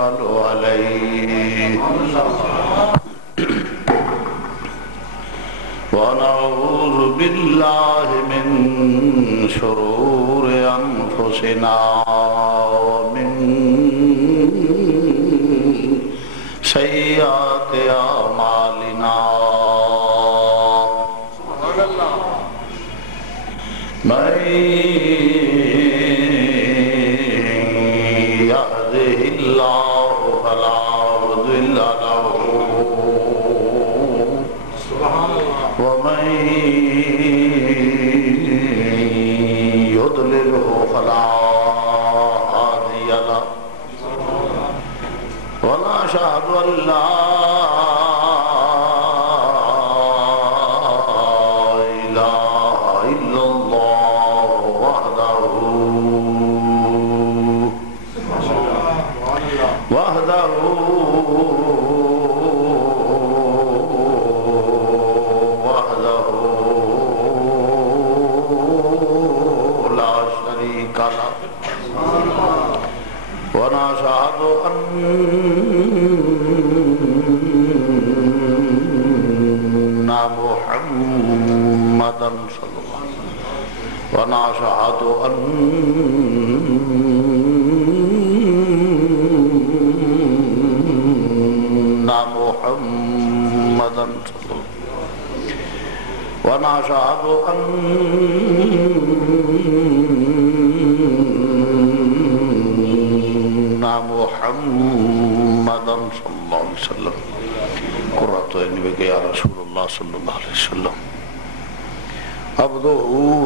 صلوا عليه ونعوذ بالله من شرور أنفسنا ومن سيئات أعمالنا من يهده الله فلا مضل له ومن يضلله فلا هادي له ونشهد أن لا ونشهد أن محمدا صلى الله عليه وسلم ونشهد أن محمدا صلى الله ونشهد أن محمدا صلى الله عليه وسلم قرۃ عین بک یا رسول اللہ صلی اللہ علیہ وسلم عبدہ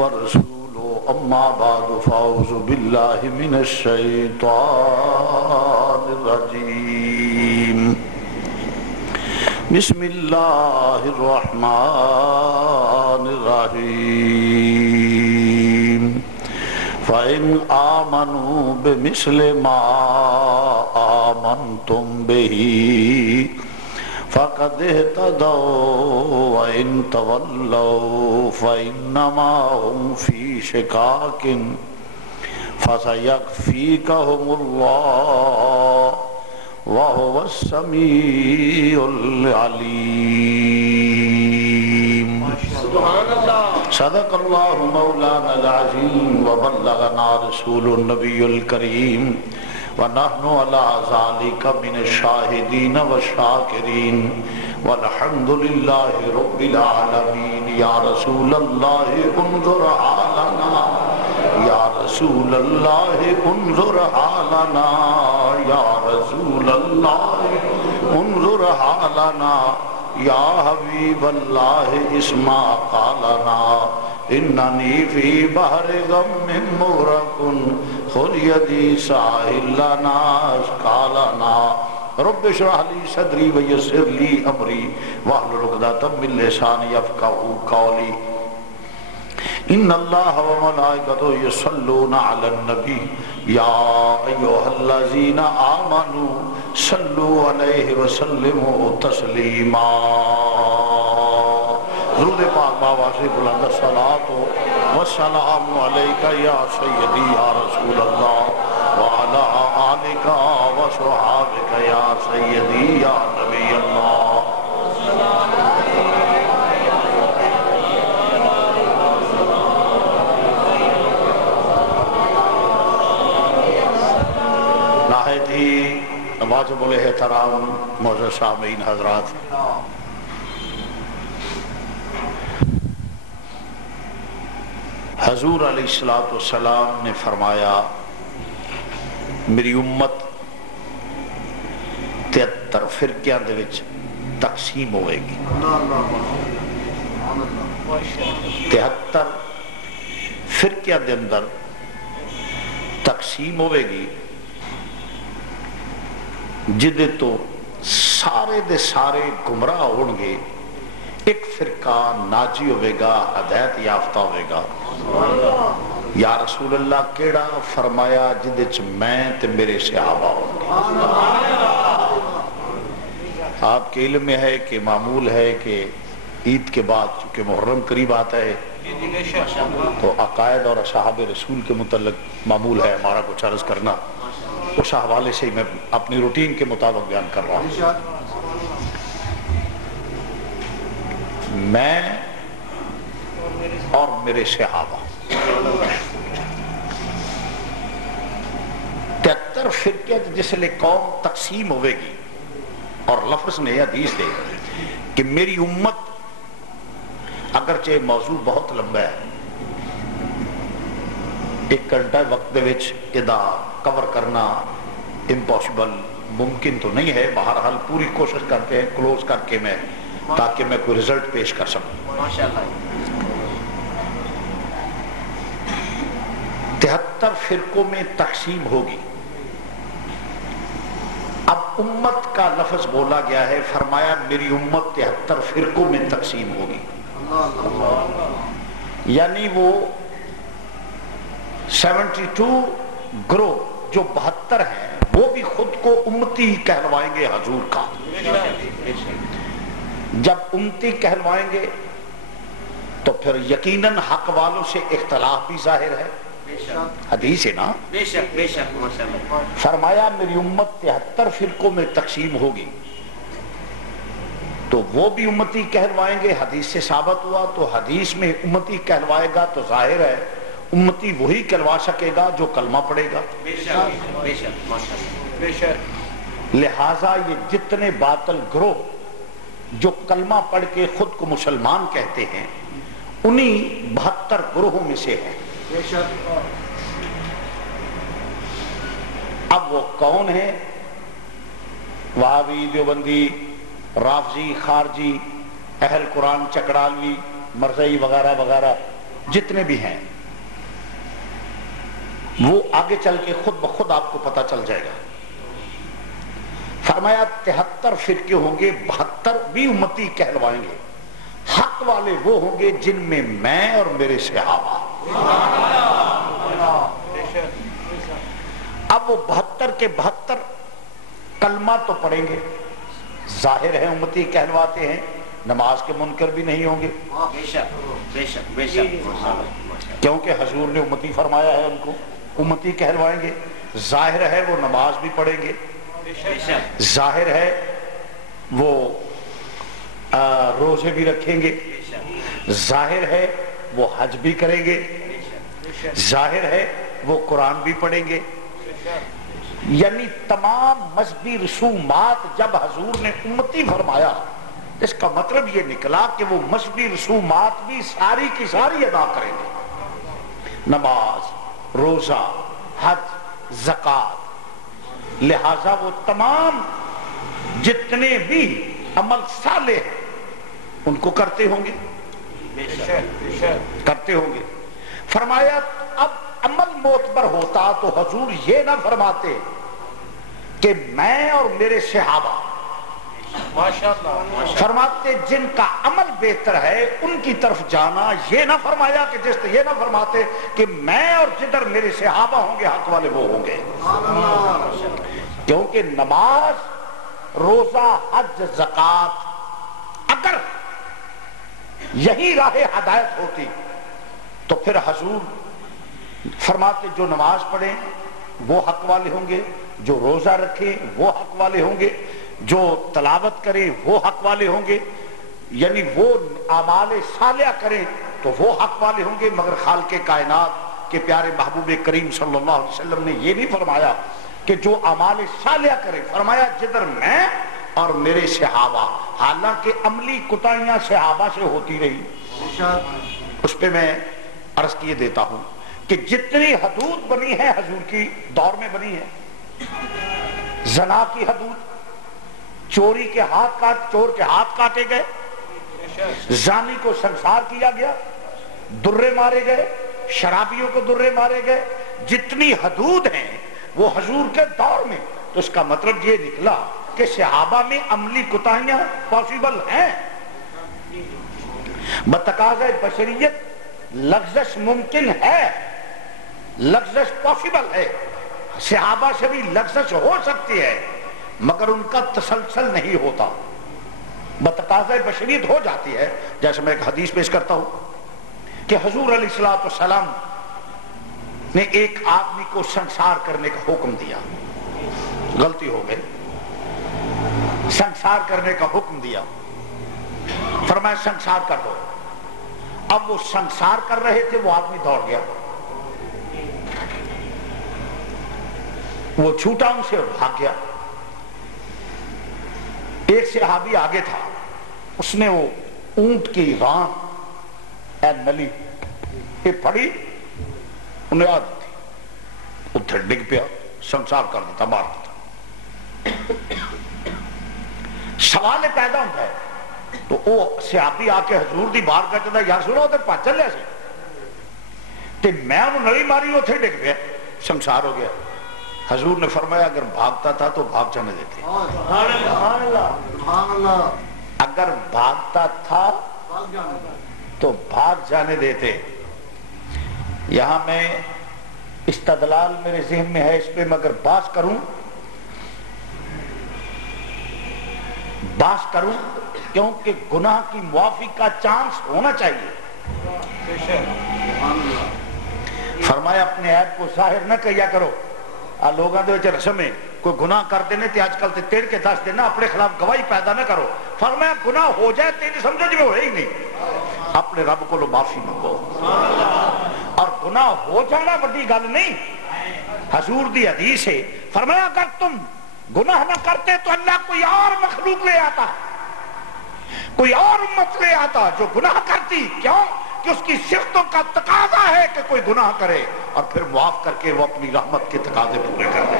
ورسولہ اما بعد فاعوذ باللہ من الشیطان الرجیم بسم اللہ الرحمن الرحیم فَإِنْ آمَنُوا بِمِثْلِ مَا آمَنْتُمْ بِهِ فَقَدِ اهْتَدَوْا وَإِنْ تَوَلَّوْا فَإِنَّمَا هُمْ فِي شِقَاقٍ فَسَيَكْفِيكَهُمُ اللَّهُ وَهُوَ السَّمِيعُ الْعَلِيمُ صدق اللہ مولانا العظیم وبلغنا رسول النبی الکریم ونحن على ذلك من الشاہدین والشاکرین والحمد للہ رب العالمین یا رسول اللہ انظر حالنا یا رسول اللہ انظر حالنا یا رسول اللہ انظر حالنا یا حبیب اللہ اسمع قالنا اننی فی بحر غم مغرق خذ یدی ساحل لنا قالنا رب اشرح لی صدری ویسر لی امری واحلل عقدۃ من لسانی یفقهوا قولی ان اللہ وملائکتہ یصلون علی النبی یا ایھا الذین آمنوا صلوا علیہ وسلموا تسلیما درود پاک بابا سے بلند الصلاۃ والسلام علیک یا سیدی یا رسول اللہ وعلی آلک وصحابک یا سیدی یا نبی اللہ واجب الاحترام معزز سامعین حضرات، حضور علیہ السلام نے فرمایا میری امت 73 فرقیاں دے وچ تقسیم ہوئے گی 73 فرقیاں دے اندر تقسیم ہوئے گی جدے تو سارے دے سارے گمراہ ہون گے، ایک فرقہ ناجی ہوئے گا، ہدایت یافتہ ہوئے گا۔ یا رسول اللہ کیڑا؟ فرمایا جدے چ میں تے میرے صحابہ ہوں گے۔ آپ کے علم میں ہے کہ معمول ہے کہ عید کے بعد چونکہ محرم قریب آتا ہے تو عقائد اور اصحاب رسول کے متعلق معمول ہے ہمارا کچھ عرض کرنا۔ اس حوالے سے میں اپنی روٹین کے مطابق بیان کر رہا ہوں. میں اور میرے صحابہ 73 فرقے جس لئے قوم تقسیم ہوئے گی. اور لفظ نے حدیث دے کہ میری امت اگرچہ موضوع بہت لمبا ہے، 1 گھنٹہ وقت دے وچ ادا کور کرنا امپاسبل، ممکن تو نہیں ہے. بہرحال پوری کوشش کرتے ہیں کلوز کر کے میں، تاکہ میں کوئی رزلٹ پیش کر سکوں. 73 فرقوں میں تقسیم ہوگی. اب امت کا لفظ بولا گیا ہے، فرمایا میری امت 73 فرقوں میں تقسیم ہوگی. یعنی وہ 72 گروہ جو 72 ہیں وہ بھی خود کو امتی کہلوائیں گے حضور کا. جب امتی کہلوائیں گے تو پھر یقیناً حق والوں سے اختلاف بھی ظاہر ہے. حدیث ہے نا. فرمایا میری امت 73 فرقوں میں تقسیم ہوگی تو وہ بھی امتی کہلوائیں گے. حدیث سے ثابت ہوا تو حدیث میں امتی کہلوائے گا تو ظاہر ہے امتی وہی کہلوا سکے گا جو کلمہ پڑھے گا. لہٰذا یہ جتنے باطل گروہ جو کلمہ پڑھ کے خود کو مسلمان کہتے ہیں انہی 72 گروہوں میں سے ہیں. اب وہ کون ہیں؟ وہابی، دیوبندی، رافضی، خارجی، اہل قرآن، چکڑالوی، مرزائی وغیرہ وغیرہ جتنے بھی ہیں وہ آگے چل کے خود بخود آپ کو پتہ چل جائے گا. فرمایا 73 فرقے ہوں گے، 72 بھی امتی کہلوائیں گے. حق والے وہ ہوں گے جن میں میں اور میرے صحابہ. اب وہ 72 کے 72 کلمہ تو پڑھیں گے، ظاہر ہے امتی کہلواتے ہیں، نماز کے منکر بھی نہیں ہوں گے کیونکہ حضور نے امتی فرمایا ہے، ان کو امتی کہلوائیں گے. ظاہر ہے وہ نماز بھی پڑھیں گے، ظاہر ہے وہ روزے بھی رکھیں گے، ظاہر ہے وہ حج بھی کریں گے، ظاہر ہے وہ قرآن بھی پڑھیں گے. یعنی تمام مذہبی رسومات جب حضور نے امتی فرمایا اس کا مطلب یہ نکلا کہ وہ مذہبی رسومات بھی ساری کی ساری ادا کریں گے. نماز، روزہ، حج، زکوٰۃ. لہذا وہ تمام جتنے بھی عمل صالح ہیں ان کو کرتے ہوں گے، کرتے ہوں گے. فرمایا اب عمل معتبر ہوتا تو حضور یہ نہ فرماتے کہ میں اور میرے صحابہ، فرماتے جن کا عمل بہتر ہے ان کی طرف جانا. یہ نہ فرمایا کہ جس یہ نہ فرماتے کہ میں اور جدھر میرے صحابہ ہوں گے حق والے وہ ہوں گے. کیونکہ نماز، روزہ، حج، زکوٰۃ اگر یہی راہ ہدایت ہوتی تو پھر حضور فرماتے جو نماز پڑھیں وہ حق والے ہوں گے، جو روزہ رکھیں وہ حق والے ہوں گے، جو تلاوت کریں وہ حق والے ہوں گے. یعنی وہ اعمال صالحہ کریں تو وہ حق والے ہوں گے. مگر خالق کائنات کے پیارے محبوب کریم صلی اللہ علیہ وسلم نے یہ نہیں فرمایا کہ جو اعمال صالحہ کرے، فرمایا جدھر میں اور میرے صحابہ. حالانکہ عملی کوتاہیاں صحابہ سے ہوتی رہی. اس پہ میں عرض کیے دیتا ہوں کہ جتنی حدود بنی ہے حضور کی دور میں بنی ہے، زنا کی حدود، چوری کے ہاتھ کاٹ، چور کے ہاتھ کاٹے گئے، زانی کو سنسار کیا گیا، درے مارے گئے، شرابیوں کو درے مارے گئے. جتنی حدود ہیں وہ حضور کے دور میں. تو اس کا مطلب یہ نکلا کہ صحابہ میں عملی کوتاہیاں پاسبل ہیں. بتقاضۂ بشریت لغزش ممکن ہے، لغزش پاسبل ہے. صحابہ سے بھی لغزش ہو سکتی ہے مگر ان کا تسلسل نہیں ہوتا. بتقاضۂ بشریت ہو جاتی ہے. جیسے میں ایک حدیث پیش کرتا ہوں کہ حضور علیہ السلام نے ایک آدمی کو سنسار کرنے کا حکم دیا. غلطی ہو گئی، سنسار کرنے کا حکم دیا، فرمایا سنسار کر دو۔ اب وہ سنسار کر رہے تھے، وہ آدمی دوڑ گیا، وہ چھوٹا ان سے اور بھاگ گیا۔ ایک صحابی آگے تھا، اس نے وہ اونٹ کی ران اے نلی یہ پھڑی، انہیں آ دی تھی، ادھر ڈگ پیا، سنسار کر دیتا، مار دیتا۔ سوال پیدا ہوتا ہے تو وہ صحابی آ کے حضور دی بار کہتا ہے یا رسول اللہ ادھر پاس چلیا سی تے میں انہوں نلی ماری، اتھے ڈگ پیا، سنسار ہو گیا۔ حضور نے فرمایا اگر بھاگتا تھا تو بھاگ جانے دیتے، اگر بھاگتا تھا تو بھاگ جانے دیتے۔ یہاں میں استدلال میرے ذہن میں ہے، اس پہ میں اگر بحث کروں کیونکہ گناہ کی معافی کا چانس ہونا چاہیے۔ فرمایا اپنے عیب کو ظاہر نہ کیا کرو، لوگوں کے رسم ہے کوئی گناہ کر دینے تے آج کل تے تیڑ کے دس دینا، اپنے خلاف گواہی پیدا نہ کرو۔ فرمایا گناہ ہو جائے تیری سمجھو جی میں ہوئے ہی نہیں، اپنے رب کو لو معافی مانگو، اور گناہ ہو جانا بڑی گل نہیں۔ حضور دی حدیث ہے، فرمایا اگر تم گناہ نہ کرتے تو اللہ کوئی اور مخلوق لے آتا، کوئی اور امت لے آتا جو گناہ کرتی، کیوں کہ اس کی صفتوں کا تقاضا ہے کہ کوئی گناہ کرے اور پھر معاف کر کے وہ اپنی رحمت کے تقاضے پورے کر دے۔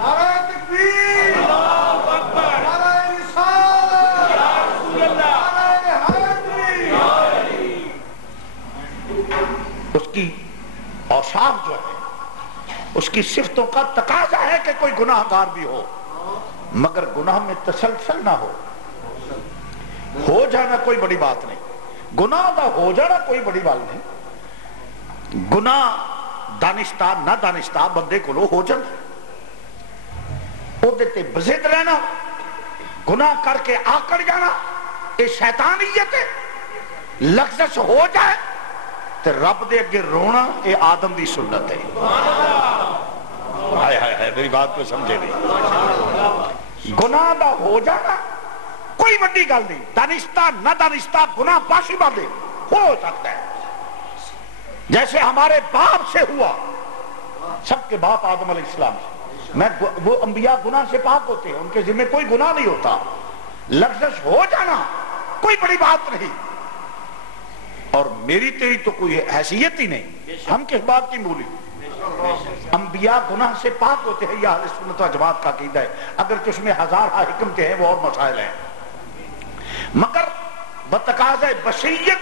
نعرہ تکبیر، اللہ اکبر، نعرہ رسالت، یا رسول اللہ، نعرہ حیدری۔ اس کی اوصاف جو ہے، اس کی صفتوں کا تقاضا ہے کہ کوئی گناہ گار بھی ہو، مگر گناہ میں تسلسل نہ ہو جانا کوئی بڑی بات نہیں، گناہ دا ہو جانا کوئی بڑی بات نہیں۔ گناہ دانستہ نہ دانستہ بندے کو لو ہو جانا، وہ دیتے بزد رہنا، گناہ کر کے آکڑ جانا، یہ شیطانیت ہے۔ لغزش ہو جائے تو رب دے اگے رونا، یہ آدم دی سنت ہے۔ ہائے ہائے ہائے، میری بات کو سمجھے نہیں۔ گناہ دا ہو جانا کوئی بڑی گل نہیں، دانستہ نہ دانستہ گناہ پاسبل ہو سکتا ہے، جیسے ہمارے باپ سے ہوا، سب کے باپ آدم علیہ السلام سے، وہ انبیاء گناہ سے پاک ہوتے ہیں، ان کے ذمہ کوئی گناہ نہیں ہوتا۔ لغزش ہو جانا کوئی بڑی بات نہیں، اور میری تیری تو کوئی حیثیت ہی نہیں، ہم کس بات کی مولی؟ انبیاء گناہ سے پاک ہوتے ہیں، یہ اہل سنت و جماعت کا عقیدہ ہے، اگرچہ اس میں ہزار حکمتیں ہیں، وہ اور مسائل ہیں، مگر بتقاضۂ بشریت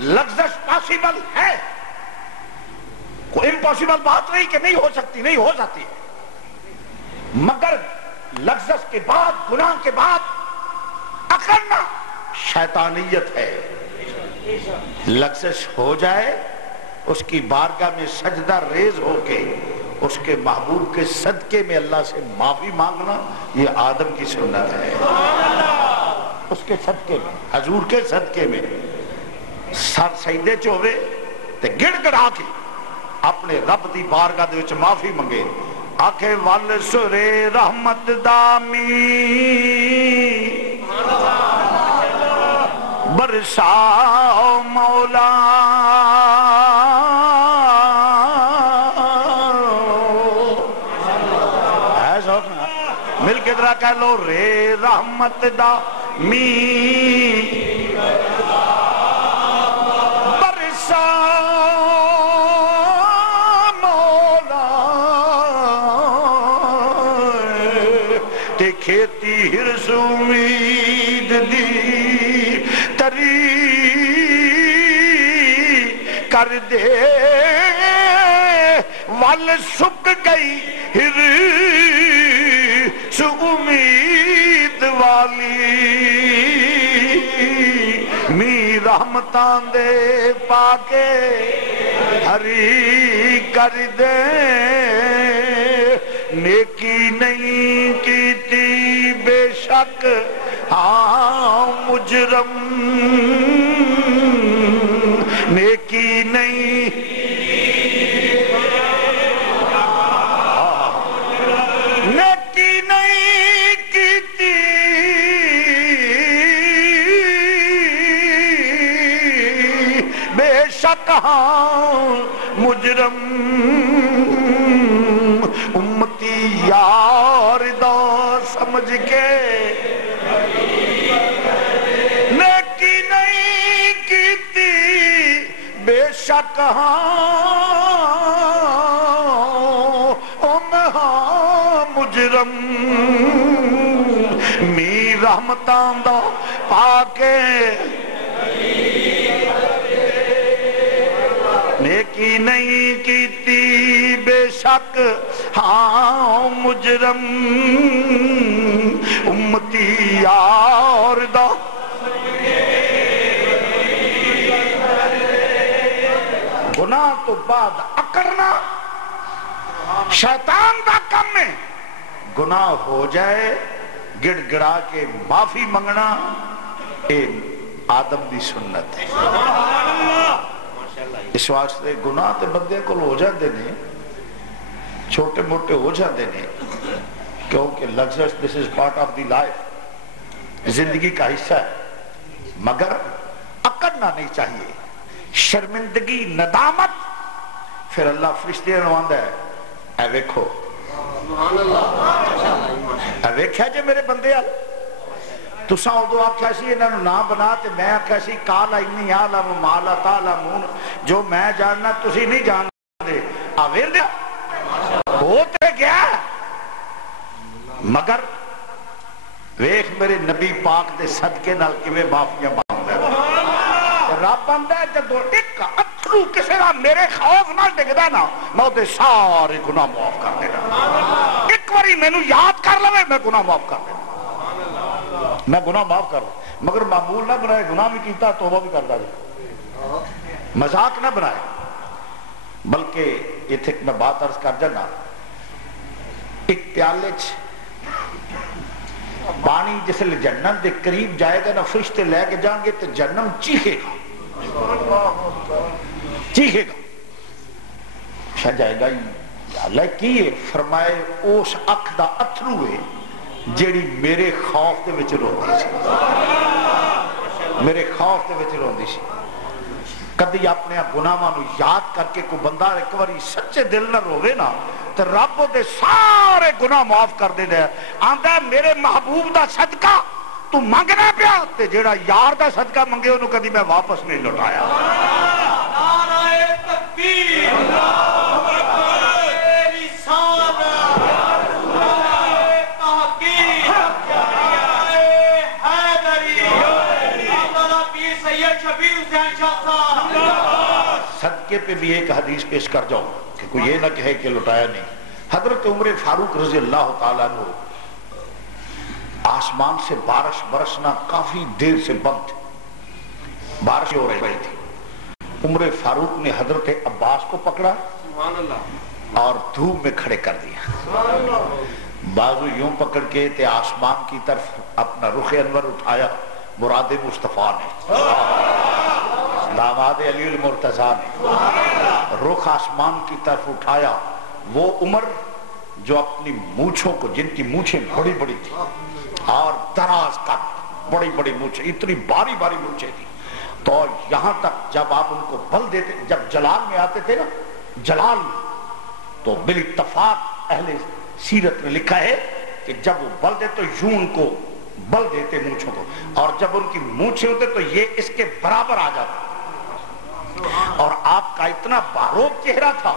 لغزش پاسبل ہے، کوئی امپاسبل بات نہیں کہ نہیں ہو سکتی، نہیں ہو جاتی ہے، مگر لغزش کے بعد، گناہ کے بعد اکڑنا شیطانیت ہے۔ لغزش ہو جائے، اس کی بارگاہ میں سجدہ ریز ہو کے اس کے محبوب کے صدقے میں اللہ سے معافی مانگنا، یہ آدم کی سنت ہے۔ اس کے صدقے میں، حضور کے صدقے میں سر سجدے چوے تے گڑ گڑا کے اپنے رب دی بارگاہ دے وچ معافی منگے، آکھے ول سرے رحمت دامی برساؤ مولا، مل کے ذرا کہہ لو رے رحمت دامی برسا مولا، تے کھیتی ہرس امید دی تری کر دے، ول سک گئی ہرس امید والی، می رحمتاں دے پاکے ہری کر دے، نیکی نہیں کیتی بے شک ہاں مجرم، نیکی نہیں شک ہاں مجرم امتی یار دا سمجھ کے نیکی نہیں کیتی بے شک ہاں مجرم می رحمتاں دا پاکے نیکی نہیں کیتی بے شک ہاں مجرم امتی یار دا گناہ تو بعد اکڑنا شیطان دا کم ہے گناہ ہو جائے گڑ گڑا کے معافی منگنا اے آدم دی سنت ہے اس واسطے گناہ تے بندے کو ہو جاندے نے چھوٹے موٹے ہو جاندے نے کیونکہ لگزس this is part of the life زندگی کا حصہ ہے مگر اکڑنا نہیں چاہیے شرمندگی ندامت پھر اللہ فرشتے نواندہ ہے اے ویکھو اے ویکھیا جے میرے بندے آل تساں ادو آکھیا سی انہاں نوں نہ بنا تے میں آکھیا سی قال انی اعلم ما لا تعلمون جو میں جاننا تسی نہیں جاندے آویر دیا ہو تے گیا مگر ویکھ میرے نبی پاک دے صدقے نال کیویں معافیاں مانگدا ہے رب بندہ ہے جدو ایک اتھرو کسے دا میرے خوف نہ ڈگدا نا میں تے سارے گناہ معاف کر دینا ایک باری مینوں یاد کر لوے میں گناہ معاف کر دینا میں گناہ معاف کر رہا مگر معمول نہ بنائے گناہ بھی کیتا توبہ بھی کرتا جائے مذاق نہ بنائے بلکہ یہ تھے میں بات عرض کر جانا ایک پیالے پانی جس لئے جنم دے قریب جائے گا نا فرشتے لے کے جائیں گے تو جنم چیخے گا چیخے گا شاہ جائے گا اللہ کیے فرمائے اس اکھ دا اتھرو ہے جیڑی میرے خوف دے وچ روندی سی میرے خوف دے وچ روندی سی کدی اپنے گناہاں نو یاد کر کے کوئی بندہ ایک باری سچے دل نہ روے نا تو رب دے سارے گناہ معاف کر دے دے آندا میرے محبوب دا صدقہ تو منگنا پیا تے جیڑا یار دا صدقہ منگے انہوں کدی میں واپس نہیں لوٹایا نعرہ تکبیر اللہ اکبر صدقے پہ بھی ایک حدیث پیش کر جاؤں کہ کوئی یہ نہ کہے کہ لٹایا نہیں حضرت عمر فاروق رضی اللہ تعالیٰ عنہ آسمان سے بارش برسنا کافی دیر سے بند تھی بارش ہو رہی تھی عمر فاروق نے حضرت عباس کو پکڑا اور دھوپ میں کھڑے کر دیا بازو یوں پکڑ کے تے آسمان کی طرف اپنا رخ انور اٹھایا مراد مصطفیٰ نے داماد علی المرتضیٰ نے رخ آسمان کی طرف اٹھایا وہ عمر جو اپنی مونچھوں کو جن کی مونچھیں بڑی بڑی تھی اور دراز کا بڑی بڑی مونچھیں اتنی باری باری مونچھیں تھی تو یہاں تک جب آپ ان کو بل دیتے جب جلال میں آتے تھے نا جلال میں تو بالاتفاق اہل سیرت میں لکھا ہے کہ جب وہ بل دیتے تو یوں ان کو بل دیتے مونچھوں کو اور جب ان کی مونچھیں ہوتے تو یہ اس کے برابر آ جاتا اور آپ کا اتنا باروب چہرہ تھا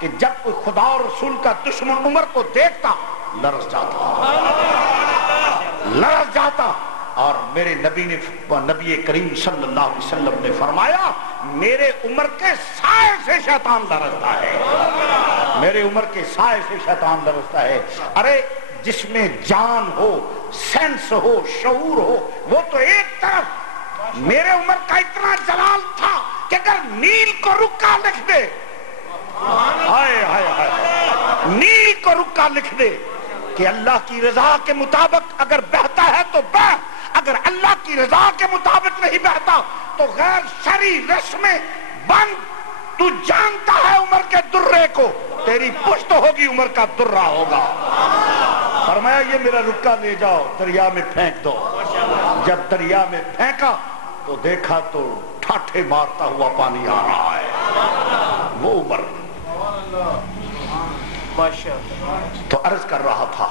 کہ جب کوئی خدا اور رسول کا دشمن عمر کو دیکھتا لرز جاتا اور میرے نبی کریم صلی اللہ علیہ وسلم نے فرمایا میرے عمر کے سائے سے شیطان لرزتا ہے میرے عمر کے سائے سے شیطان لرزتا ہے ارے جس میں جان ہو سینس ہو شعور ہو وہ تو ایک طرف میرے عمر کا اتنا جلال تھا کہ اگر نیل کو رکا لکھ دے نیل کو رکا لکھ دے کہ اللہ کی رضا کے مطابق اگر بہتا ہے تو بہ اگر اللہ کی رضا کے مطابق نہیں بہتا تو غیر شرعی رسمیں بند تو جانتا ہے عمر کے درے کو تیری پشت ہوگی عمر کا درہ ہوگا فرمایا یہ میرا رکا لے جاؤ دریا میں پھینک دو جب دریا میں پھینکا تو دیکھا تو ٹھاٹھے مارتا ہوا پانی آ رہا ہے، وہ عمر تو عرض کر رہا تھا،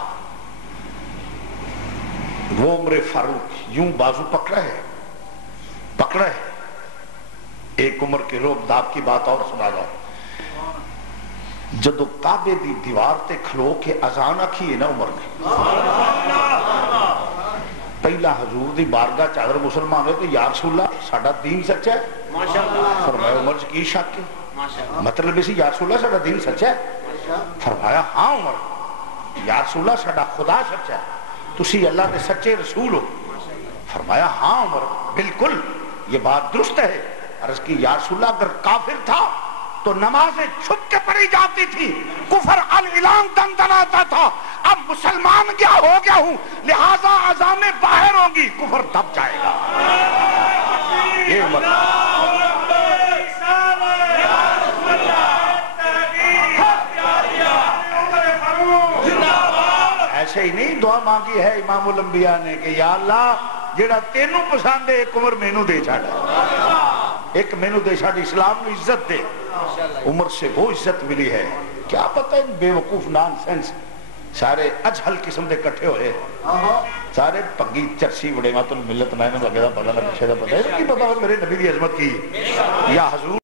وہ عمر فاروق یوں بازو پکڑا ہے ایک عمر کے روب داب کی بات اور سنا جاؤ، جدو کعبے دی دیوار تے کھلو کے اذان آکھی ہے نا عمر نے، پہلا حضور دی بارگاہ چادر مسلمان ہوئے تو یا رسول اللہ ساڑھا دین سچا ہے، فرمایا عمر سے کی شک ہے، مطلب اسی یا رسول اللہ ساڑھا دین سچا ہے، فرمایا ہاں عمر، یا رسول اللہ ساڑھا خدا سچا ہے، تسی اللہ دے سچے رسول ہو، فرمایا ہاں عمر بالکل یہ بات درست ہے، عرض کی یا رسول اللہ اگر کافر تھا تو نمازیں چھپ کے پڑھی جاتی تھی، کفر الاعلان دندناتا تھا، اب مسلمان کیا ہو گیا ہوں لہذا اذانیں باہر ہوں گی، کفر دب جائے گا، یہ عمر ایسے ہی نہیں دعا مانگی ہے امام الانبیاء نے کہ یا اللہ جیڑا تینوں پسند ہے ایک عمر مینوں دے چھاڑا، ایک مینوں دے چھاڑی، اسلام نے عزت دے، عمر سے وہ عزت ملی ہے، کیا پتہ ان بے وقوف نان سینس سارے اجہل قسم دے کٹھے ہوئے، سارے پگی چرسی وڑے ماتن ملت میں نے لگے دا پتہ نہ پیچھے دا پتہ ہے، کی پتہ میرے نبی دی عظمت کی یا حضور